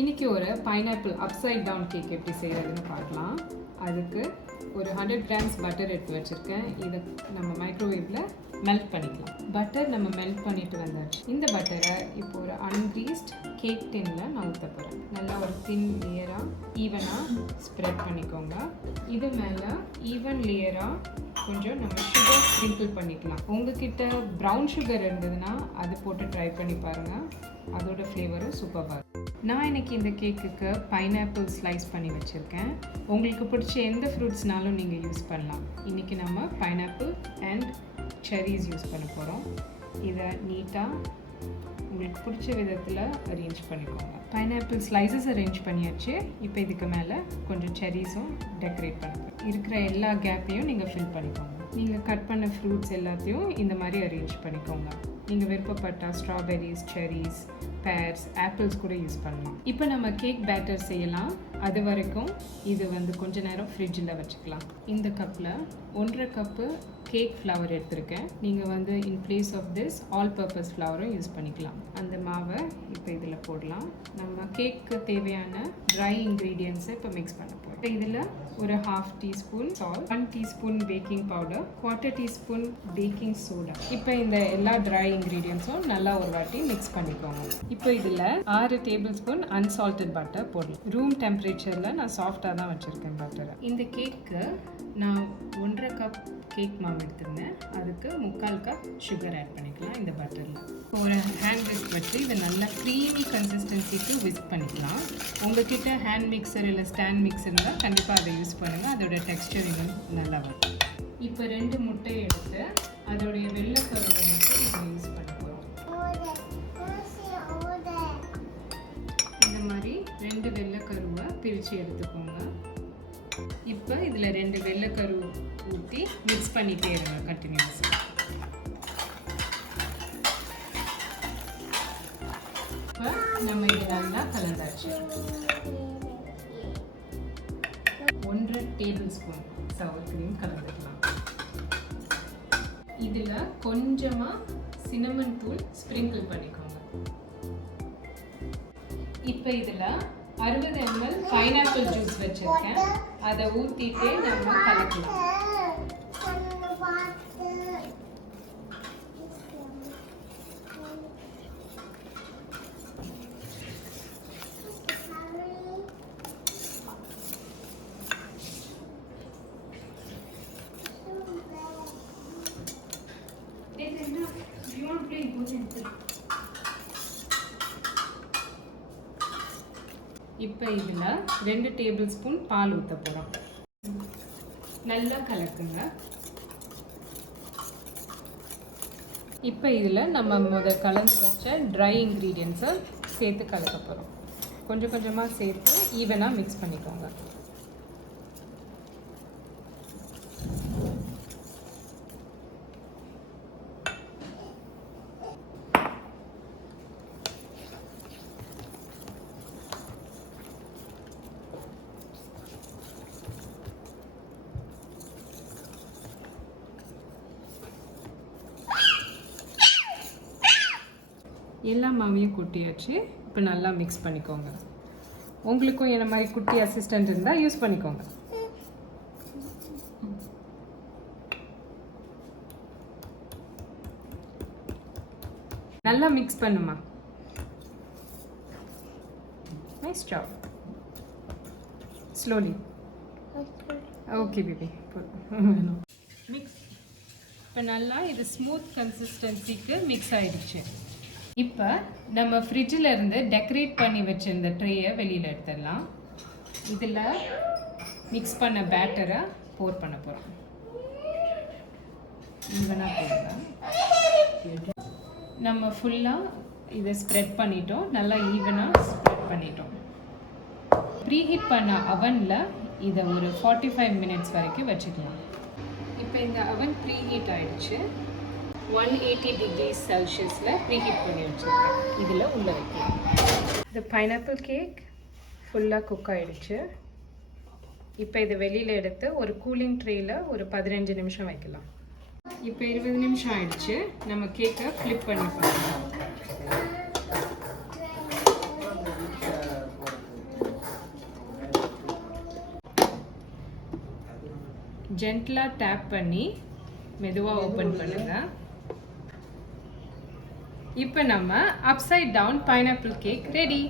இன்றைக்கி ஒரு pineapple upside down cake எப்படி செய்கிறதுன்னு பார்க்கலாம். அதுக்கு ஒரு 100 grams பட்டர் எடுத்து வச்சுருக்கேன். இதை நம்ம மைக்ரோவேவில் மெல்ட் பண்ணிக்கலாம். பட்டர் நம்ம மெல்ட் பண்ணிட்டு வந்தாச்சு. இந்த பட்டரை இப்போ ஒரு அன்க்ரீஸ்ட் கேக் டின்னில் நான் ஊற்ற போகிறேன். நல்லா ஒரு தின் லேயராக ஈவனாக ஸ்ப்ரெட் பண்ணிக்கோங்க. இது மேலே ஈவன் லேயராக கொஞ்சம் நம்ம சுகர் ஸ்ப்ரிங்கிள் பண்ணிக்கலாம். உங்ககிட்ட ப்ரௌன் சுகர் இருந்ததுன்னா அது போட்டு ட்ரை பண்ணி பாருங்கள். அதோட ஃப்ளேவரும் சூப்பராக இருக்கும். நான் இன்றைக்கி இந்த கேக்குக்கு பைனாப்பிள் ஸ்லைஸ் பண்ணி வச்சுருக்கேன். உங்களுக்கு பிடிச்ச எந்த ஃப்ரூட்ஸ்னாலும் நீங்கள் யூஸ் பண்ணலாம். இன்றைக்கி நம்ம பைனாப்பிள் அண்ட் செர்ரிஸ் யூஸ் பண்ண போகிறோம். இதை நீட்டாக உங்களுக்கு பிடிச்ச விதத்தில் அரேஞ்ச் பண்ணிக்கோங்க. பைனாப்பிள் ஸ்லைசஸ் அரேஞ்ச் பண்ணியாச்சு. இப்போ இதுக்கு மேலே கொஞ்சம் செர்ரிஸும் டெக்கரேட் பண்ணுங்க. இருக்கிற எல்லா கேப்பையும் நீங்கள் ஃபில் பண்ணிக்கோங்க. நீங்கள் கட் பண்ண ஃப்ரூட்ஸ் எல்லாத்தையும் இந்த மாதிரி அரேஞ்ச் பண்ணிக்கோங்க. நீங்கள் விருப்பப்பட்டால் ஸ்ட்ராபெரிஸ், செர்ரிஸ், பேர்ஸ், ஆப்பிள்ஸ் கூட யூஸ் பண்ணலாம். இப்போ நம்ம கேக் பேட்டர் செய்யலாம். அது வரைக்கும் இது கொஞ்ச நேரம் ஃப்ரிட்ஜில் வச்சுக்கலாம். இந்த கப்பில் 1.5 கப்பு கேக் ஃப்ளவர் எடுத்திருக்கேன். நீங்கள் in place of this all purpose ஃப்ளவரும் யூஸ் பண்ணிக்கலாம். அந்த மாவை இப்போ இதில் போடலாம். நம்ம கேக்கு தேவையான ட்ரை இன்க்ரீடியன்ஸை இப்போ மிக்ஸ் பண்ண போகிறோம். இப்போ இதில் ஒரு 1/2 teaspoon salt, 1 teaspoon baking powder, 1/4 teaspoon baking soda. இப்போ இந்த எல்லா ட்ரை இன்க்ரீடியன்ஸும் நல்லா ஒரு வாட்டி மிக்ஸ் பண்ணிக்கோங்க. இப்போ இதில் 6 டேபிள் ஸ்பூன் அன்சால்டட் பட்டர் போடலாம். ரூம் டெம்பரேச்சரில் நான் சாஃப்டாக தான் வச்சுருக்கேன் பட்டரை. இந்த கேக்கு நான் 1.5 கப் கேக் மாவு எடுத்துருந்தேன். அதுக்கு 3/4 கப் சுகர் ஆட் பண்ணிக்கலாம். இந்த பட்டரில் ஒரு ஹேண்ட் விஸ்க் வச்சு இதை நல்லா க்ரீமி கன்சிஸ்டன்சிக்கு விஸ்க் பண்ணிக்கலாம். உங்கள்கிட்ட ஹேண்ட் மிக்சர் இல்லை ஸ்டாண்ட் மிக்சர் இருந்தால் கண்டிப்பாக அதை யூஸ் பண்ணுங்கள். அதோட டெக்ஸ்டர் இன்னும் நல்லா வரும். இப்போ 2 முட்டையை எடுத்து அதோடைய வெள்ளைக்கருவை மட்டும் நம்ம யூஸ் பண்ண போகிறோம். இந்த மாதிரி 2 வெள்ளைக்கருவை பிரித்து எடுத்துக்கோங்க. இப்போ இதில் 2 வெள்ளைக்கரு ஊற்றி மிக்ஸ் பண்ணிகிட்டே இருங்க கண்டினியூஸாக. இப்போ நம்ம இது நல்லா கலந்தாச்சு. 1.5 டேபிள் ஸ்பூன் சவர் க்ரீம் கலந்துக்கலாம். இதில் கொஞ்சமாக சினமன் தூள் ஸ்ப்ரிங்கிள் பண்ணிக்கோங்க. இப்போ இதில் 60 ml பைனாப்பிள் ஜூஸ் வச்சுருக்கேன். அதை ஊற்றிட்டு நம்ம கலக்கலாம். இப்போ இதில் 2 டேபிள் ஸ்பூன் பால் ஊற்ற போகிறோம். நல்லா கலக்குங்க. இப்போ இதில் நம்ம கலந்து வச்ச ட்ரை இன்க்ரீடியன்ஸை சேர்த்து கலக்க போகிறோம். கொஞ்சம் கொஞ்சமாக சேர்த்து ஈவனாக மிக்ஸ் பண்ணிக்கோங்க. எல்லா மாவையும் கொட்டியாச்சு. இப்போ நல்லா மிக்ஸ் பண்ணிக்கோங்க. உங்களுக்கும் என்ன மாதிரி குட்டி அசிஸ்டண்ட் இருந்தால் யூஸ் பண்ணிக்கோங்க. நல்லா மிக்ஸ் பண்ணுமா. Nice job. Slowly. Okay baby. Mix. இப்போ நல்லா இது ஸ்மூத் கன்சிஸ்டன்சிக்கு மிக்ஸ் ஆகிடுச்சு. இப்போ நம்ம ஃப்ரிட்ஜில் இருந்து டெக்கரேட் பண்ணி வச்சுருந்த ட்ரேயை வெளியில் எடுத்துடலாம். இதில் மிக்ஸ் பண்ண பேட்டரை போர் பண்ண போகிறோம். ஈவனாக போடுங்க. நம்ம ஃபுல்லாக இதை ஸ்ப்ரெட் பண்ணிட்டோம். நல்லா ஈவனாக ஸ்ப்ரெட் பண்ணிட்டோம். ப்ரீஹீட் பண்ண அவனில் இதை ஒரு 45 மினிட்ஸ் வரைக்கும் வச்சுக்கலாம். இப்போ இந்த அவன் ப்ரீஹீட் ஆகிடுச்சு. 180 degrees செல்சியஸில் ப்ரீஹீட் பண்ணி வச்சுருக்கேன். இதில் உள்ளே வைக்கலாம். இந்த பைனாப்பிள் கேக் ஃபுல்லாக குக் ஆகிடுச்சு. இப்போ இதை வெளியில் எடுத்து ஒரு கூலிங் ட்ரேயில் ஒரு 15 நிமிஷம் வைக்கலாம். இப்போ 20 நிமிஷம் ஆயிடுச்சு. நம்ம கேக்கை ஃப்ளிப் பண்ணி பார்க்கலாம். ஜென்டலாக டேப் பண்ணி மெதுவாக ஓப்பன் பண்ணுங்க. இப்போ நம்ம upside down pineapple cake ready.